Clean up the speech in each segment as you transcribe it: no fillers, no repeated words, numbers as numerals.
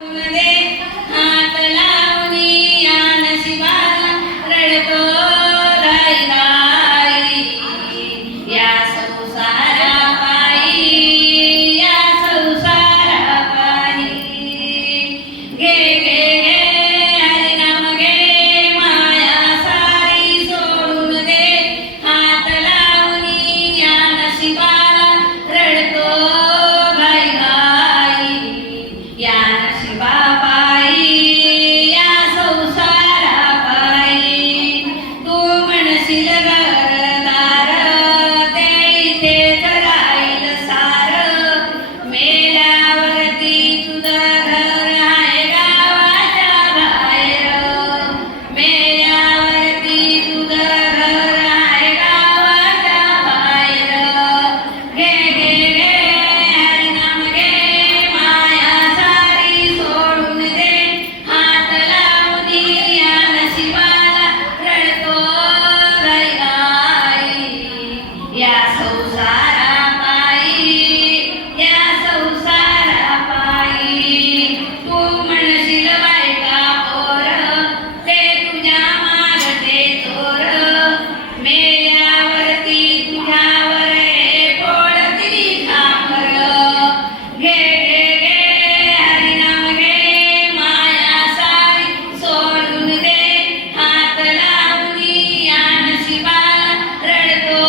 हात लावणी या नशिबाला रडतो गाई गाई या संसारा पायी या संसारा पायी गे गे गे हरिनाम घे माया सारी सोडून दे हात लावणी या नशिबाला रडतो गाई गाई या शिवाबाई या संसारा पायी तू म्हणशील घरदार ते इथेच राहील सार मेल्यावरती तुझं घर आहे गावाच्या बाहेर मेल्यावरती तुझं घर आहे गावाच्या बाहेर घे घे घे हरिनाम घे माया सारी सोडून दे हात लावणी या नशिबाला रडतो गाई गाई या संसारा पायी या संसारा पायी तू म्हणशील बायका पोर ते तुझ्या मागचे चोर मेल्यावरती तुझ्यावर पोळती खापर घे घे घे हरिनाम घे माया सारी सोडून दे हात लावणी या नशिबाला रडतो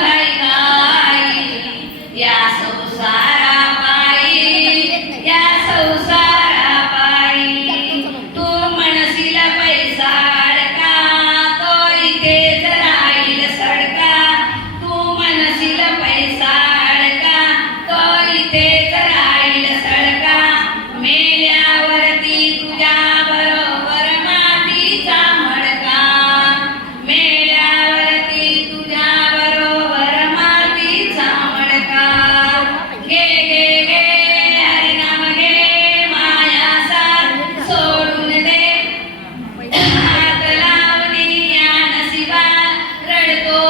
गाई गाई या संसारा पायी या संसारा पायी तू म्हणशील पैसा अडका तो इथेच राहील सडका तू म्हणशील पैसा अडका तो इथेच राहील सडका मेल्यावरती तुझ्या बरोबर मातीचा मडका मेल्यावरती तुझ्या बरोबर मातीचा मडका घे घे घे हरिनाम घे माया सारी सोडून दे हात लावणी या नशिबाला रडतो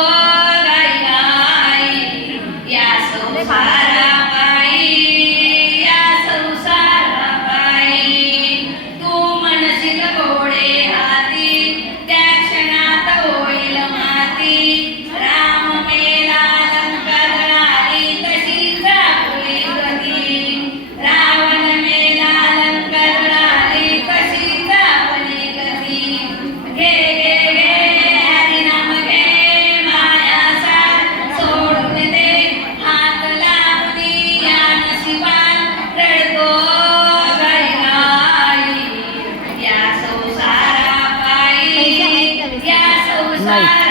गाई गाई या संसारा पायी या संसारा पायी तू म्हणशील घोडे हाती त्या क्षणात होईल माती राम मेला लंका जळाली तशीच आपली गती रावण मेला लंका जळाली तशीच आपली गती घे घे घे हरिनाम घे माया सारी सोडून दे हात लावणी या नशिबाला रडतो गाई गाई या संसारा पायी या संसारा